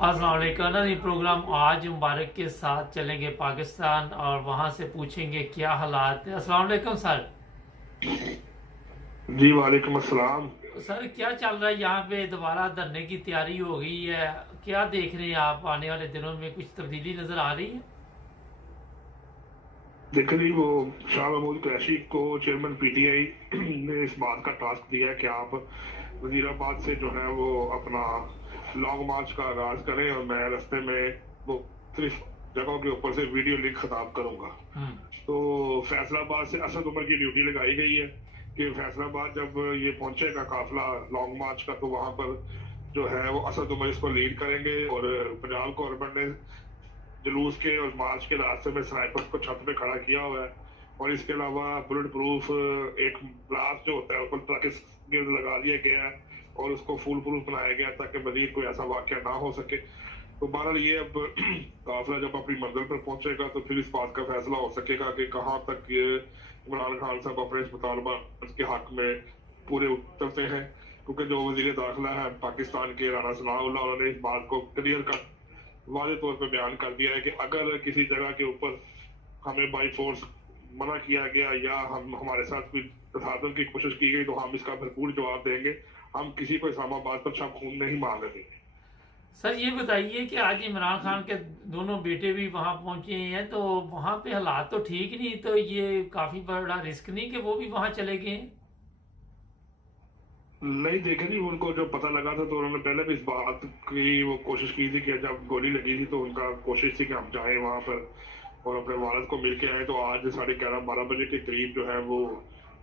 अस्सलाम वालेकुम। ये प्रोग्राम आज मुबारक के साथ चलेंगे पाकिस्तान और वहाँ से पूछेंगे क्या हालात है। अस्सलाम वालेकुम सर। जी वालेकुम अस्सलाम। सर क्या चल रहा है यहाँ पे? दोबारा धरने की तैयारी हो गई है। क्या देख रहे हैं आप? आने वाले दिनों में कुछ तब्दीली नजर आ रही है? देखिए जी, वो शाह महमूद कुरैशी को चेयरमैन पीटीआई ने इस बात का टास्क दिया है कि आप वजीराबाद से जो है वो अपना लॉन्ग मार्च का आगाज करें और मैं रास्ते में वो सिर्फ जगहों के ऊपर से वीडियो लिंक खिताब करूंगा। हम्म। तो फैसलाबाद से असद उमर की ड्यूटी लगाई गई है कि फैसलाबाद जब ये पहुंचेगा काफिला लॉन्ग मार्च का, तो वहां पर जो है वो असद उमर इसको लीड करेंगे। और पंजाब गवर्नमेंट ने जुलूस के और मार्च के रास्ते में स्नाइपर को छत पे खड़ा किया हुआ है। और इसके अलावा बुलेट प्रूफ एक ब्लास्ट जो होता है ऊपर ट्रक के गिर्द लगा दिया गया है और उसको फुल प्रूफ बनाया गया ताकि मजीद कोई ऐसा वाक्य ना हो सके। तो बहरहाल ये अब काफिला जब अपनी मंजिल पर पहुंचेगा तो फिर इस बात का फैसला हो सकेगा कि कहाँ तक ये इमरान खान साहब अपने इस मुतालबा के हक में पूरे उतरते हैं। क्योंकि जो वजीर दाखिला है पाकिस्तान के राना सनाउल्लाह, उन्होंने इस बात को क्लियर कर वाजे तौर पर बयान कर दिया है कि अगर किसी जगह के ऊपर हमें बाई फोर्स मना किया गया या हम हमारे साथ कोई तसादम की कोशिश की गई तो हम इसका भरपूर जवाब देंगे। हम किसी को इस्लामाबाद पर शक खून नहीं मांगेंगे। सर ये बताइए कि आज इमरान खान के दोनों बेटे भी वहाँ पहुंचे हैं, तो वहाँ पे हालात तो ठीक नहीं, तो ये काफी बड़ा रिस्क नहीं कि वो भी वहाँ चले गए हैं? नहीं देखे नहीं, उनको जब पता लगा था तो उन्होंने पहले भी इस बात की वो कोशिश की थी कि जब गोली लगी थी तो उनका कोशिश थी कि हम जाएं वहां पर और अपने वालिद को मिल के आए। तो आज 11:30-12 बजे के करीब जो है वो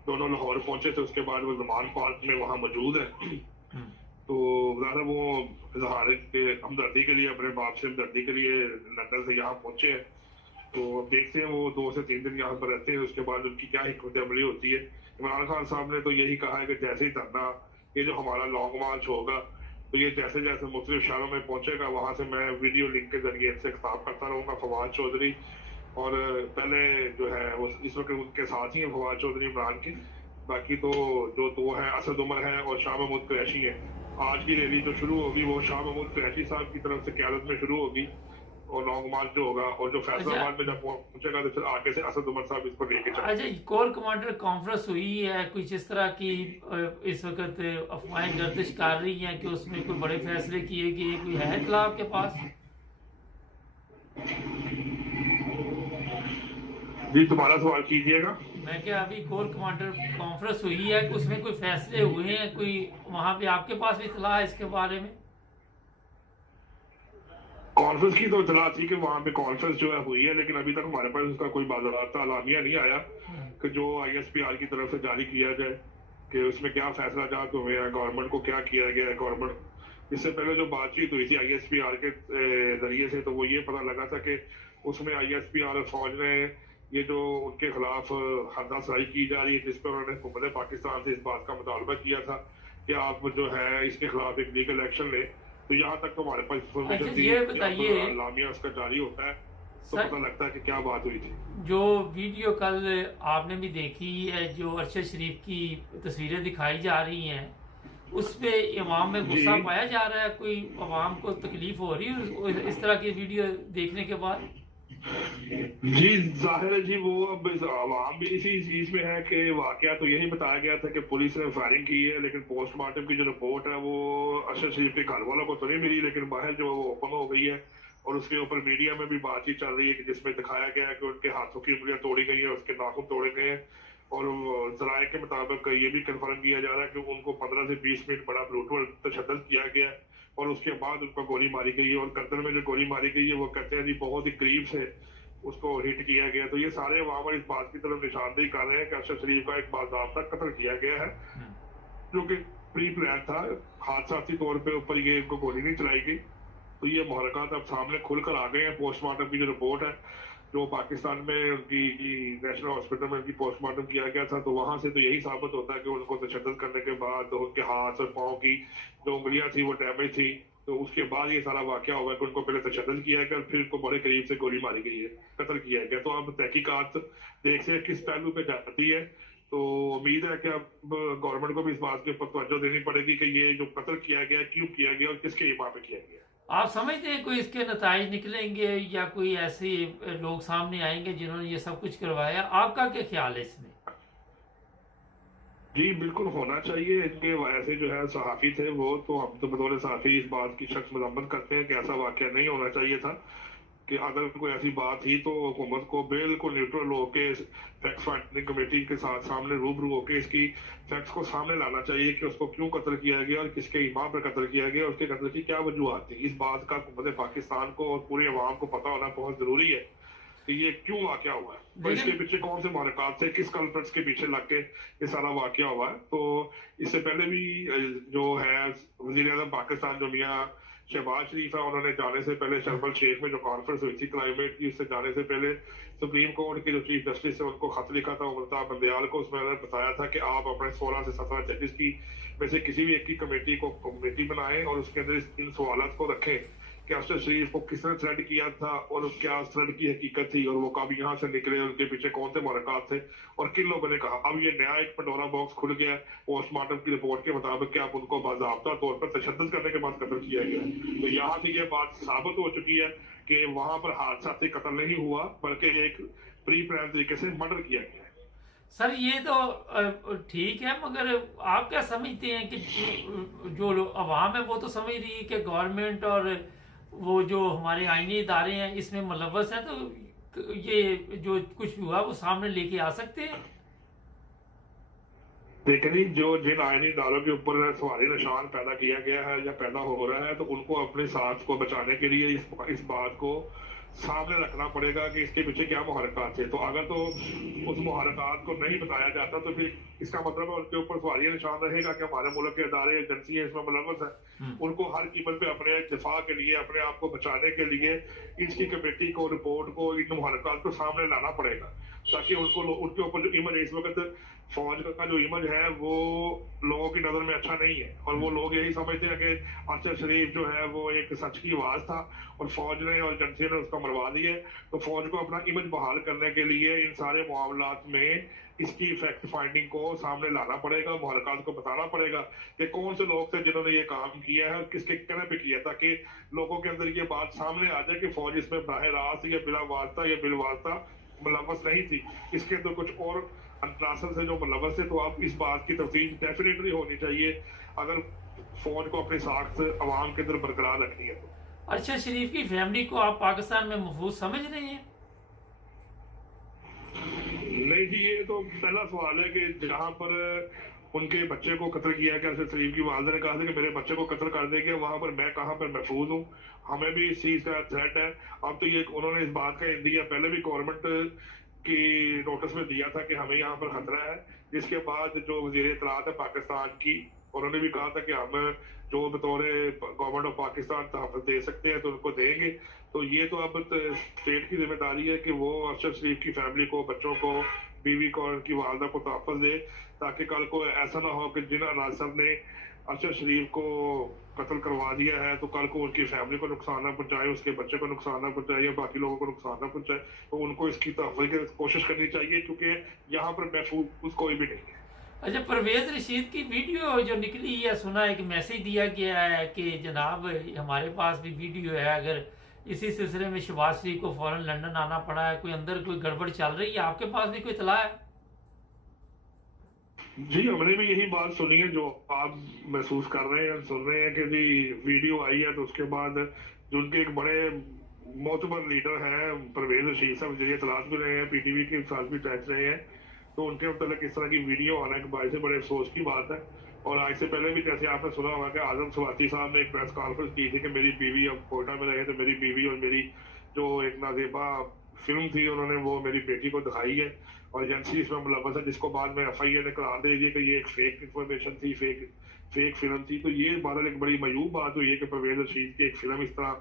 दोनों लाहौर पहुंचे थे। उसके बाद वो जमान पार्क में वहां मौजूद है। हम्म। तो ज़ाहिर है वो इजहार हमदर्दी के लिए, अपने बाप से हमदर्दी के लिए लंदन से यहाँ पहुंचे हैं। तो अब देखते हैं वो 2 से 3 दिन यहाँ पर रहते हैं, उसके बाद उनकी क्या हिकमत अमली होती है। इमरान खान साहब ने तो यही कहा है कि जैसे ही धरना ये जो हमारा लॉन्ग मार्च होगा तो ये जैसे जैसे मुख्तलिफ शहरों में पहुंचेगा वहां से मैं वीडियो लिंक के जरिए इनसे खिताब करता रहूंगा। फवाद चौधरी और पहले जो है वो इस वक्त उनके साथ ही है फवाद चौधरी इमरान के। बाकी तो जो दो है असद उमर है और शाह महमूद कुरैशी है। आज की रैली जो शुरू होगी वो शाह महमूद कुरैशी साहब की तरफ से क्यादत में शुरू होगी और लॉन्ग मार्च जो होगा, और जो अच्छा। फैसलाबाद में जब पहुंचेगा तो फिर आगे से असद उमर साहब इसको लेके अच्छा, चलेंगे। कोर कमांडर कॉन्फ्रेंस हुई है कुछ इस तरह की? इस वक्त अफवाहें गर्दिश कर रही हैं कि उसमें कोई बड़े फैसले किए गए, कोई है इत्तला आपके पास? जी दोबारा सवाल कीजिएगा। मैं क्या, अभी कोर कमांडर कॉन्फ्रेंस हुई है, उसमें कोई फैसले हुए हैं कोई? वहां पे आपके पास भी इत्तला है इसके बारे में? कॉन्फ्रेंस की तो इतला थी कि वहां पे कॉन्फ्रेंस जो है हुई है, लेकिन अभी तक हमारे पास उसका कोई बाज़ाब्ता अलामिया नहीं आया हम्म। कि जो आईएसपीआर की तरफ से जारी किया जाए कि उसमें क्या फैसला जात हुए हैं, गवर्नमेंट को क्या किया गया है। गवर्नमेंट इससे पहले जो बातचीत हुई थी आईएसपीआर के जरिए से, तो वो ये पता लगा था कि उसमें आईएसपीआर फौज ने ये जो उनके खिलाफ हरदासराई की जा रही है जिस पर उन्होंने हुकूमत पाकिस्तान से इस बात का मुतालबा किया था कि आप जो है इसके खिलाफ एक लीगल एक्शन ले। तो यहाँ तक तो हमारे पास अच्छा इंफॉर्मेशन थी। ये जब बताइए लामिया उसका जारी होता है तो सर, पता लगता है कि क्या बात हुई थी। जो वीडियो कल आपने भी देखी है, जो अरशद शरीफ की तस्वीरें दिखाई जा रही हैं, उस पे इमाम में जी गुस्सा पाया जा रहा है? कोई अवाम को तकलीफ हो रही है इस तरह की वीडियो देखने के बाद? जी जाहिर है जी, वो अब आवाम भी इसी चीज में है कि वाकया तो यही बताया गया था कि पुलिस ने फायरिंग की है, लेकिन पोस्टमार्टम की जो रिपोर्ट है वो अरशद शरीफ के घर वालों को तो नहीं मिली, लेकिन बाहर जो वो ओपन हो गई है। और उसके ऊपर मीडिया में भी बातचीत चल रही है कि जिसमें दिखाया गया है कि उनके हाथों की उंगलियां तोड़ी गई है, उसके नाखून तोड़े गए हैं। और जराये के मुताबिक ये भी कंफर्म किया जा रहा है कि उनको 15 से 20 मिनट बड़ा ब्रूटल तशद्दुद किया गया है और उसके बाद उनको गोली मारी गई है। और गर्दन में जो गोली मारी गई है वो कहते हैं जी बहुत ही करीब से उसको हिट किया गया। तो ये सारे अवाम इस बात की तरफ निशानदेही कर रहे हैं कि अरशद शरीफ का एक बाज़ाब्ता कत्ल किया गया है हम्म। जो कि प्री प्लान था। हादसाती तौर पे ऊपर ये इनको गोली नहीं चलाई गई। तो ये मुहरक़ात अब सामने खुलकर आ गए हैं। पोस्टमार्टम की जो रिपोर्ट है जो पाकिस्तान में उनकी नेशनल हॉस्पिटल में उनकी पोस्टमार्टम किया गया था, तो वहां से तो यही साबित होता है कि उनको तशद्दुद करने के बाद तो उनके हाथ और पाँव की जो उंगलियां थी वो डैमेज थी। तो उसके बाद ये सारा वाकया हुआ कि उनको पहले तशद्दुद किया गया और फिर उनको बड़े करीब से गोली मारी गई है, कत्ल किया गया। तो अब तहकीकात देखते हैं किस पहलू पे जाती है। तो उम्मीद है कि अब गवर्नमेंट को भी इस बात के ऊपर तवज्जो देनी पड़ेगी कि ये जो कत्ल किया गया क्यों किया गया और किसके इमाम पे किया गया। आप समझते हैं कोई इसके नताइज निकलेंगे या कोई ऐसे लोग सामने आएंगे जिन्होंने ये सब कुछ करवाया? आपका क्या ख्याल है इसमें? जी बिल्कुल होना चाहिए। इनके ऐसे जो है सहाफी थे वो, तो हम तो बतौर सहाफी इस बात की सख्त मजम्मत करते हैं कि ऐसा वाकया नहीं होना चाहिए था। कि अगर कोई ऐसी बात थी तो हुकूमत को बिल्कुल न्यूट्रल होकर फैक्ट फाइंडिंग कमेटी के साथ सामने रूबरू होकर इसकी फैक्ट्स को सामने लाना चाहिए कि उसको क्यों कत्ल किया गया और किसके इमाम पर कत्ल किया गया, उसके कत्ल की क्या वजूहत थी। इस बात का हुकूमत पाकिस्तान को और पूरे अवाम को पता होना बहुत जरूरी है कि ये क्यों वाकया हुआ है और इसके लेकिन पीछे कौन से मुहरकात थे, किस कल्प्रिट्स के पीछे लग के ये सारा वाकया हुआ है। तो इससे पहले भी जो है वजीर आजम पाकिस्तान जो मियाँ शहबाज शरीफ है, उन्होंने जाने से पहले शर्म शेख में जो कॉन्फ्रेंस हुई थी क्लाइमेट की, उससे जाने से पहले सुप्रीम कोर्ट के जो चीफ जस्टिस है उनको खत लिखा था अमृता बंदयाल को। उसमें उन्होंने बताया था कि आप अपने 16 से 17 जजेस की में से किसी भी एक की कमेटी बनाएं और उसके अंदर इन सवाल को रखें कि अरशद शरीफ को किसने थ्रेड किया था और क्या थ्रेड की हकीकत थी और वो कब यहाँ से निकले, उनके पीछे कौन से मुहरकात थे और किन लोगों ने कहा। अब ये नया एक पंडोरा बॉक्स खुल गया है। पोस्टमार्टम की रिपोर्ट के मुताबिक कि आप उनको बाज़ाब्ता तौर पर तशद्दुद करने के बाद कत्ल किया गया है। तो यहाँ से ये बात साबित हो चुकी है कि वहां पर हादसा से कत्ल नहीं हुआ बल्कि एक प्री प्लान तरीके से मर्डर किया गया है। सर ये तो ठीक है, मगर आप क्या समझते हैं कि जो अवाम है वो तो समझ रही है कि गवर्नमेंट और वो जो हमारे आईनी इदारे हैं इसमें मुलव्वस हैं, तो ये जो कुछ भी हुआ वो सामने लेके आ सकते हैं। लेकिन जो जिन आईनी इदारों के ऊपर सवाली निशान पैदा किया गया है या पैदा हो रहा है, तो उनको अपने साथ को बचाने के लिए इस बात को सामने रखना पड़ेगा कि इसके पीछे क्या मुहरकात थे। तो अगर तो उस मुहरकात को नहीं बताया जाता तो फिर इसका मतलब है उनके ऊपर सवालिया निशान रहेगा कि हमारे मुल्क के इदारे एजेंसी इसमें मुलव्वस है। उनको हर कीमत पे अपने दिफा के लिए, अपने आप को बचाने के लिए इसकी कमेटी को, रिपोर्ट को, इन मुहरकात को सामने लाना पड़ेगा ताकि उनको उनके ऊपर जो इमेज इस वक्त फौज का जो इमेज है वो लोगों की नजर में अच्छा नहीं है और वो लोग यही समझते हैं कि अरशद शरीफ जो है वो एक सच की आवाज था और फौज ने और एजेंसी ने उसका मरवा दिया। तो फौज को अपना इमेज बहाल करने के लिए इन सारे मामलात में इसकी फैक्ट फाइंडिंग को सामने लाना पड़ेगा, मुहरकात को बताना पड़ेगा कि कौन से लोग थे जिन्होंने ये काम किया है और किसके कहने पे किया, ताकि लोगों के अंदर ये बात सामने आ जाए कि फौज इसमें बराह रास्त या बिला वास्ता या बिल वास्ता मुलव्वस नहीं थी, इसके अंदर कुछ और अंतरासल से जो मुलव्वस है। तो अब इस बात की तफ्तीश डेफिनेटली होनी चाहिए अगर फौज को अपनी साख्त अवाम के अंदर बरकरार रखनी है। तो अरशद शरीफ की फैमिली को आप पाकिस्तान में महफूज समझ रहे हैं? नहीं जी, ये तो पहला सवाल है कि जहां पर उनके बच्चे को कत्ल किया गया, अरशद शरीफ की वालदा ने कहा था कि मेरे बच्चे को कत्ल कर देंगे, वहां पर मैं कहां पर महफूज हूँ। हमें भी इस चीज का थ्रेट है। अब तो ये उन्होंने इस बात का दिया, पहले भी गवर्नमेंट की नोटिस में दिया था कि हमें यहाँ पर खतरा है। जिसके बाद जो वजीर इत्तलात है पाकिस्तान की, उन्होंने भी कहा था कि हम जो बतौर गवर्नमेंट ऑफ पाकिस्तान तहफ़्फ़ुज़ दे सकते हैं तो उनको देंगे। तो ये तो अब स्टेट की जिम्मेदारी है कि वो अरशद शरीफ की फैमिली को, बच्चों को, बीवी को और उनकी वालदा को तहफ़्फ़ुज़ दे, ताकि कल को ऐसा ना हो कि जिन अनासर ने अरशद शरीफ को कत्ल करवा दिया है तो कल को उनकी फैमिली को नुकसान ना पहुंचाए, उसके बच्चे को नुकसान ना पहुंचाए या बाकी लोगों को नुकसान ना पहुंचाए। तो उनको इसकी तहफ़्फ़ुज़ की कोशिश करनी चाहिए क्योंकि यहाँ पर महफूज कोई भी नहीं है। अच्छा, परवेज रशीद की वीडियो जो निकली है, सुना एक मैसेज दिया गया है कि जनाब हमारे पास भी वीडियो है, अगर इसी सिलसिले में शहबाज शरीफ को फौरन लंदन आना पड़ा है, कोई अंदर कोई गड़बड़ चल रही है, आपके पास भी कोई इतला है? जी हमने भी यही बात सुनी है जो आप महसूस कर रहे हैं, सुन रहे हैं कि जी वीडियो आई है। तो उसके बाद जो उनके एक बड़े मोतबर लीडर हैं परवेज रशीद साहब, जो तलाश भी रहे हैं, पीटीवी के साथ भी टच रहे हैं, तो उनके मतलब इस तरह की वीडियो आना एक बात से बड़े अफसोस की बात है। और आज से पहले भी जैसे आपने सुना होगा कि आजम स्वाति साहब ने एक प्रेस कॉन्फ्रेंस की थी कि मेरी बीवी, अब कोयटा में रहे तो मेरी बीवी और मेरी जो एक नाजेबा फिल्म थी उन्होंने वो मेरी बेटी को दिखाई है और एजेंसी इसमें मुलव्वस है, जिसको बाद में FIA ने करार दे दी कि ये एक फेक इंफॉर्मेशन थी, फेक फिल्म थी। तो ये बहरहाल एक बड़ी मयूब बात हुई है कि परवेज रशीद की एक फिल्म इस तरह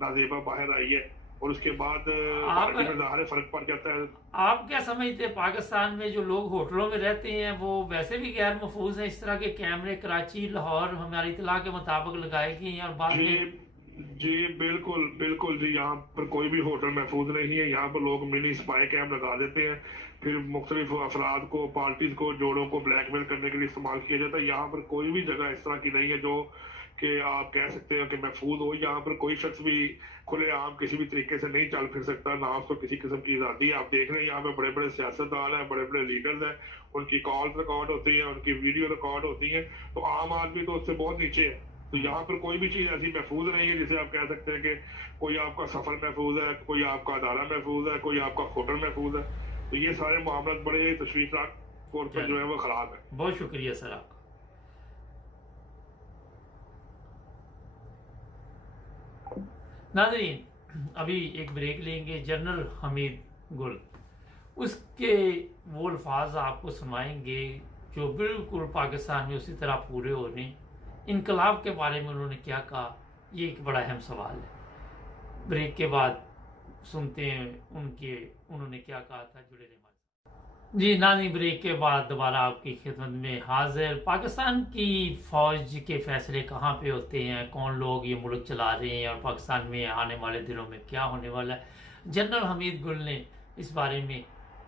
नाजेबा बाहर आई है और उसके बाद पार्टी में ज़ाहिर फर्क पड़ जाता है। आप क्या समझते हैं पाकिस्तान में जो लोग होटलों में रहते हैं वो वैसे भी गैर महफूज हैं? इस तरह के कैमरे कराची, लाहौर हमारी इतला के मुताबिक लगाए गए हैं और बाद में जी बिल्कुल बिल्कुल जी, यहाँ पर कोई भी होटल महफूज नहीं है। यहाँ पर लोग मिनी स्पाई कैम लगा देते हैं, फिर मुख्तलिफ अफराद को, पार्टीज को, जोड़ों को ब्लैकमेल करने के लिए इस्तेमाल किया जाता है। यहाँ पर कोई भी जगह इस तरह की नहीं है जो कि आप कह सकते हैं कि महफूज हो। यहाँ पर कोई शख्स भी खुलेआम किसी भी तरीके से नहीं चल फिर सकता, ना उसको किसी किस्म की आज़ादी है। आप देख रहे हैं यहाँ पे बड़े बड़े सियासतदान हैं, बड़े बड़े लीडर्स हैं, उनकी कॉल रिकॉर्ड होती है, उनकी वीडियो रिकॉर्ड होती है, तो आम आदमी तो उससे बहुत नीचे है। तो यहाँ पर कोई भी चीज़ ऐसी महफूज नहीं है जिसे आप कह सकते हैं कि कोई आपका सफर महफूज है, कोई आपका अदारा महफूज है, कोई आपका होटल महफूज है। तो ये सारे मामला बड़े तशवीशनाक तौर पर जो है वो खराब है। बहुत शुक्रिया सर आपका। नाज़रीन, अभी एक ब्रेक लेंगे। जनरल हमीद गुल उसके वो अल्फाज आपको सुनाएंगे जो बिल्कुल पाकिस्तान में उसी तरह पूरे हो रहे हैं। इनकलाब के बारे में उन्होंने क्या कहा, ये एक बड़ा अहम सवाल है। ब्रेक के बाद सुनते हैं उन्होंने क्या कहा था। जुड़े रहे जी। नानी, ब्रेक के बाद दोबारा आपकी खिदमत में हाजिर। पाकिस्तान की फौज के फैसले कहाँ पे होते हैं, कौन लोग ये मुल्क चला रहे हैं और पाकिस्तान में आने वाले दिनों में क्या होने वाला है। जनरल हमीद गुल ने इस बारे में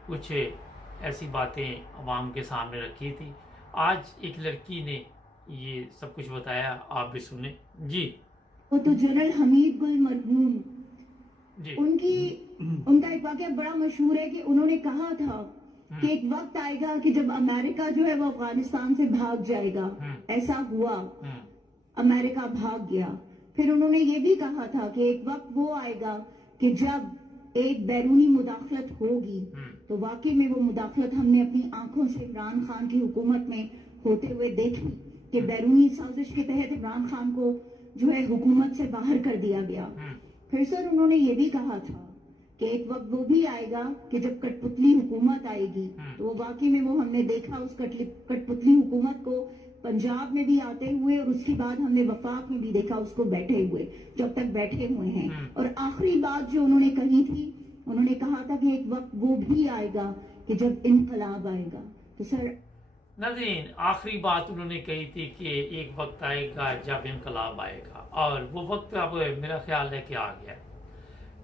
कुछ ऐसी बातें अवाम के सामने रखी थी। आज एक लड़की ने ये सब कुछ बताया, आप भी सुने जी। वो तो जनरल हमीद गुल मरहूम जी, उनका एक वाकया बड़ा मशहूर है कि उन्होंने कहा था कि एक वक्त आएगा कि जब अमेरिका जो है वो अफगानिस्तान से भाग जाएगा। ऐसा हुआ, अमेरिका भाग गया। फिर उन्होंने ये भी कहा था कि एक वक्त वो आएगा कि जब एक बैरूनी मुदाखलत होगी, तो वाकई में वो मुदाखलत हमने अपनी आंखों से इमरान खान की हुकूमत में होते हुए देखी कि बैरूनी साजिश के तहत इमरान खान को जो है हुकूमत से बाहर कर दिया गया। फिर सर उन्होंने ये भी कहा था कि एक वक्त वो भी आएगा कि जब कठपुतली हुकूमत आएगी, तो वो वाकई में वो हमने देखा उस कठपुतली हुकूमत को पंजाब में भी आते हुए, और उसके बाद हमने वफाक में भी देखा उसको बैठे हुए, जब तक बैठे हुए हैं। और आखिरी बात जो उन्होंने कही थी, उन्होंने कहा था कि एक वक्त वो भी आएगा कि जब इनकलाब आएगा। तो सर नाज़रीन, आखिरी बात उन्होंने कही थी कि एक वक्त आएगा जब इनकलाब आएगा, और वो वक्त अब मेरा ख्याल है कि आ गया।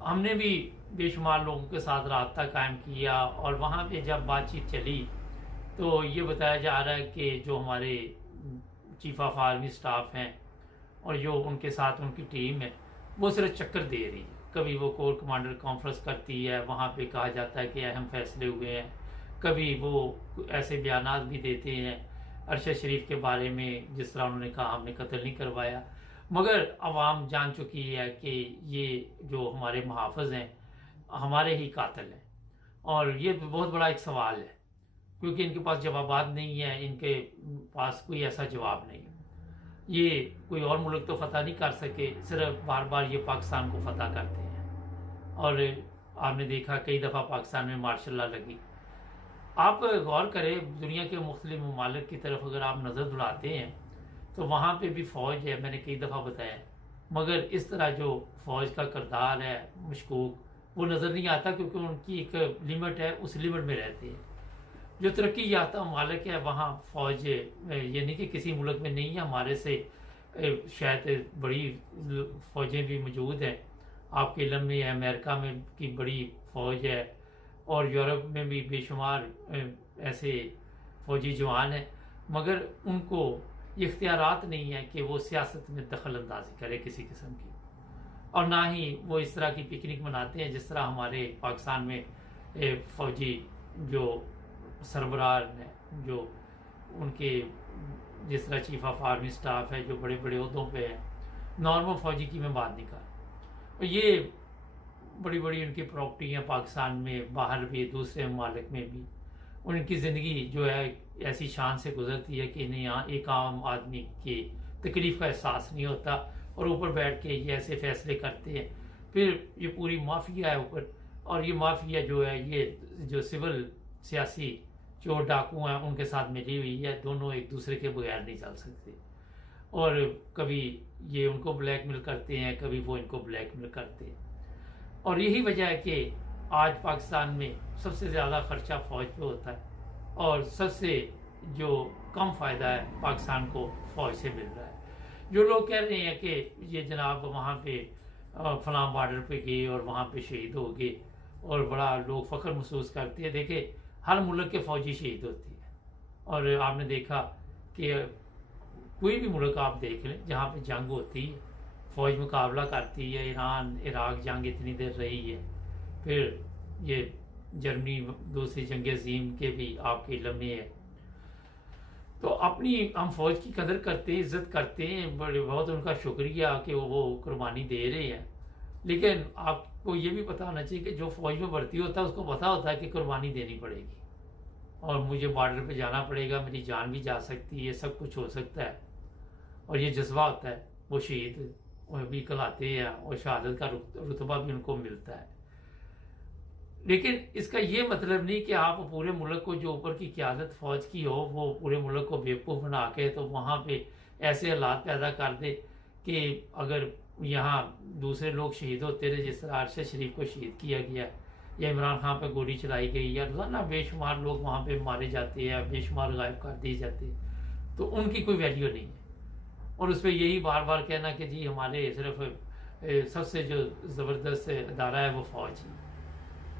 हमने भी बेशुमार लोगों के साथ राब्ता कायम किया, और वहाँ पे जब बातचीत चली तो ये बताया जा रहा है कि जो हमारे चीफ ऑफ आर्मी स्टाफ हैं और जो उनके साथ उनकी टीम है, वो सिर्फ चक्कर दे रही है। कभी वो कोर कमांडर कॉन्फ्रेंस करती है, वहाँ पे कहा जाता है कि अहम फैसले हुए हैं। कभी वो ऐसे बयानात भी देते हैं अरशद शरीफ के बारे में, जिस तरह उन्होंने कहा हमने कत्ल नहीं करवाया। मगर अवाम जान चुकी है कि ये जो हमारे मुहाफ़िज़ हैं हमारे ही कातिल हैं, और ये बहुत बड़ा एक सवाल है, क्योंकि इनके पास जवाबात नहीं है, इनके पास कोई ऐसा जवाब नहीं है। ये कोई और मुल्क तो फ़तह नहीं कर सके, सिर्फ बार बार ये पाकिस्तान को फ़तह करते हैं। और आपने देखा कई दफ़ा पाकिस्तान में मार्शल लॉ लगी। आप गौर करें, दुनिया के मुख्तलिफ ममालिक की तरफ अगर आप नज़र दौड़ाते हैं तो वहाँ पे भी फ़ौज है, मैंने कई दफ़ा बताया, मगर इस तरह जो फ़ौज का किरदार है मशकूक, वो नज़र नहीं आता, क्योंकि उनकी एक लिमिट है, उस लिमिट में रहते हैं। जो तरक्की याफ्ता ममालिक है वहाँ फ़ौज ये नहीं कि किसी मुल्क में नहीं है, हमारे से शायद बड़ी फ़ौजें भी मौजूद हैं। आपके इल्म में अमेरिका में की बड़ी फ़ौज है, और यूरोप में भी बेशुमार ऐसे फ़ौजी जवान हैं, मगर उनको ये इख्तियारात नहीं है कि वो सियासत में दखल अंदाजी करे किसी किस्म की, और ना ही वो इस तरह की पिकनिक मनाते हैं जिस तरह हमारे पाकिस्तान में फ़ौजी जो सरबराह हैं, जो उनके जिस तरह चीफ ऑफ आर्मी स्टाफ है, जो बड़े बड़े अहदों पे है। नॉर्मल फ़ौजी की मैं बात नहीं कर रहा। ये बड़ी बड़ी उनकी प्रॉपर्टी हैं पाकिस्तान में, बाहर भी, दूसरे ममालिक में भी। उनकी ज़िंदगी जो है ऐसी शान से गुजरती है कि इन्हें यहाँ एक आम आदमी की तकलीफ़ का एहसास नहीं होता, और ऊपर बैठ के ये ऐसे फैसले करते हैं। फिर ये पूरी माफिया है ऊपर, और ये माफिया जो है, ये जो सिविल सियासी चोर डाकू हैं, उनके साथ मिली हुई है। दोनों एक दूसरे के बगैर नहीं चल सकते, और कभी ये उनको ब्लैकमेल करते हैं, कभी वो इनको ब्लैकमेल करते हैं। और यही वजह है कि आज पाकिस्तान में सबसे ज़्यादा खर्चा फ़ौज पे होता है, और सबसे जो कम फ़ायदा है पाकिस्तान को फ़ौज से मिल रहा है। जो लोग कह रहे हैं कि ये जनाब वहाँ पे फलां बॉर्डर पे गए और वहाँ पे शहीद हो गए, और बड़ा लोग फ़ख्र महसूस करते हैं। देखिए, हर मुल्क के फ़ौजी शहीद होती है, और आपने देखा कि कोई भी मुल्क आप देख लें जहाँ पे जंग होती है, फ़ौज मुकाबला करती है, ईरान इराक जंग इतनी देर रही है, फिर ये जर्मनी दूसरी जंग अज़ीम के भी आपके लम्हे है, तो अपनी हम फौज की कदर करते हैं, इज्जत करते हैं, बड़े बहुत उनका शुक्रिया कि वो कुर्बानी दे रहे हैं। लेकिन आपको ये भी पता होना चाहिए कि जो फौज में भर्ती होता है उसको पता होता है कि कुर्बानी देनी पड़ेगी और मुझे बॉर्डर पे जाना पड़ेगा, मेरी जान भी जा सकती है, सब कुछ हो सकता है, और ये जज्बा होता है। वो शहीद भी कहलाते हैं और शहादत का रुतबा भी उनको मिलता है। लेकिन इसका ये मतलब नहीं कि आप पूरे मुल्क को, जो ऊपर की क़यादत फ़ौज की हो, वो पूरे मुल्क को बेवकूफ़ बना के तो वहाँ पे ऐसे हालात पैदा कर दे कि अगर यहाँ दूसरे लोग शहीद होते रहे, जिस तरह अरशद शरीफ को शहीद किया गया या इमरान खान पे गोली चलाई गई या रोज़ाना बेशुमार लोग वहाँ पे मारे जाते हैं, बेशुमार गायब कर दिए जाते हैं, तो उनकी कोई वैल्यू नहीं है। और उस पर यही बार बार कहना कि जी हमारे सिर्फ सबसे जो ज़बरदस्त अदारा है वो फ़ौज है,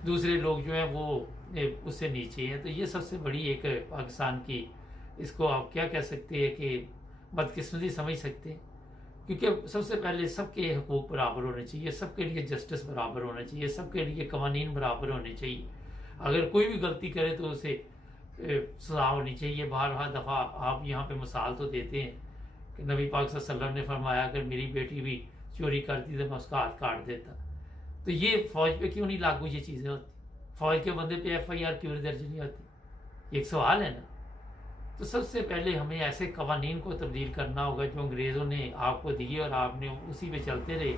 दूसरे लोग जो हैं वो उससे नीचे हैं, तो ये सबसे बड़ी एक पाकिस्तान की, इसको आप क्या कह सकते हैं कि बदकिस्मती समझ सकते हैं। क्योंकि सबसे पहले सबके हकूक़ बराबर होने चाहिए, सबके लिए जस्टिस बराबर होना चाहिए, सबके लिए कवानीन बराबर होने चाहिए। अगर कोई भी गलती करे तो उसे सज़ा होनी चाहिए। बार दफ़ा आप यहाँ पे मिसाल तो देते हैं कि नबी पाक सल्लल्लाहु अलैहि वसल्लम ने फरमाया अगर मेरी बेटी भी चोरी करती तो मैं उसका हाथ काट देता। तो ये फ़ौज पे क्यों नहीं लागू ये चीज़ें होती? फ़ौज के बंदे पे FIR क्यों दर्ज नहीं होती? एक सवाल है ना। तो सबसे पहले हमें ऐसे कवानीन को तब्दील करना होगा जो अंग्रेज़ों ने आपको दिए और आपने उसी पे चलते रहे।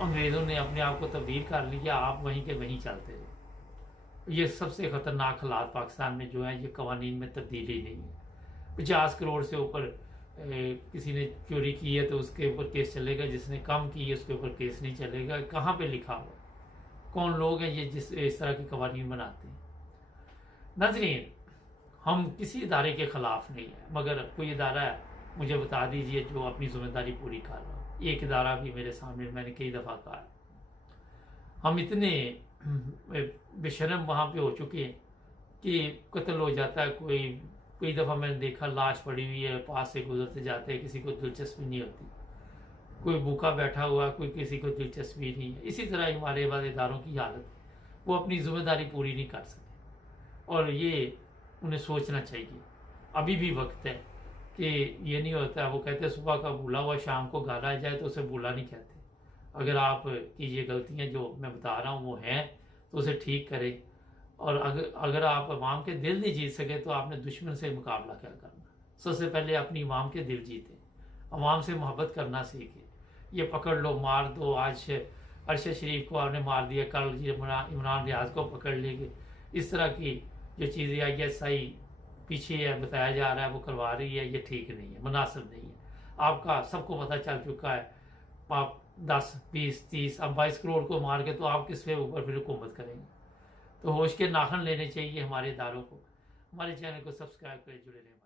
अंग्रेज़ों ने अपने आप को तब्दील कर लिया, आप वहीं के वहीं चलते रहे। ये सबसे ख़तरनाक हालात पाकिस्तान में जो है, ये कवानीन में तब्दीली नहीं है। 50 करोड़ से ऊपर किसी ने चोरी की है तो उसके ऊपर केस चलेगा, जिसने कम की है उसके ऊपर केस नहीं चलेगा। कहाँ पे लिखा हुआ? कौन लोग हैं ये जिस इस तरह के कवानीन बनाते हैं? नाज़रीन, हम किसी इदारे के ख़िलाफ़ नहीं है, मगर कोई इदारा है मुझे बता दीजिए जो अपनी ज़िम्मेदारी पूरी कर रहा हो। एक इदारा भी मेरे सामने, मैंने कई दफ़ा कहा, हम इतने बेशरम वहाँ पे हो चुके हैं कि कत्ल हो जाता है। कई दफ़ा मैंने देखा लाश पड़ी हुई है, पास से गुजरते जाते हैं, किसी को दिलचस्पी नहीं होती। कोई भूखा बैठा हुआ, कोई किसी को दिलचस्पी नहीं है। इसी तरह हमारे बाद इदारों की हालत, वो अपनी ज़िम्मेदारी पूरी नहीं कर सके और ये उन्हें सोचना चाहिए। अभी भी वक्त है कि ये नहीं होता है, वो कहते हैं सुबह का भूला हुआ शाम को गाला जाए तो उसे भूला नहीं कहते। अगर आप की ये गलतियाँ जो मैं बता रहा हूँ वो हैं तो उसे ठीक करें। और अगर आप अवाम के दिल नहीं जीत सके तो आपने दुश्मन से मुकाबला क्या करना। सबसे पहले अपनी अवाम के दिल जीतें, अवाम से मोहब्बत करना सीखें। ये पकड़ लो मार दो, आज अरशद शरीफ को आपने मार दिया, कल इमरान रियाज को पकड़ लेंगे, इस तरह की जो चीज़ें ISI पीछे है बताया जा रहा है वो करवा रही है, ये ठीक नहीं है, मुनासिब नहीं है। आपका सबको पता चल चुका है, आप 10, 20, 30, अब 22 करोड़ को मार के तो आप किस पे ऊपर फिर हुकूमत करेंगे? तो होश के नाखन लेने चाहिए हमारे इदारों को। हमारे चैनल को सब्सक्राइब करें, जुड़े रहें।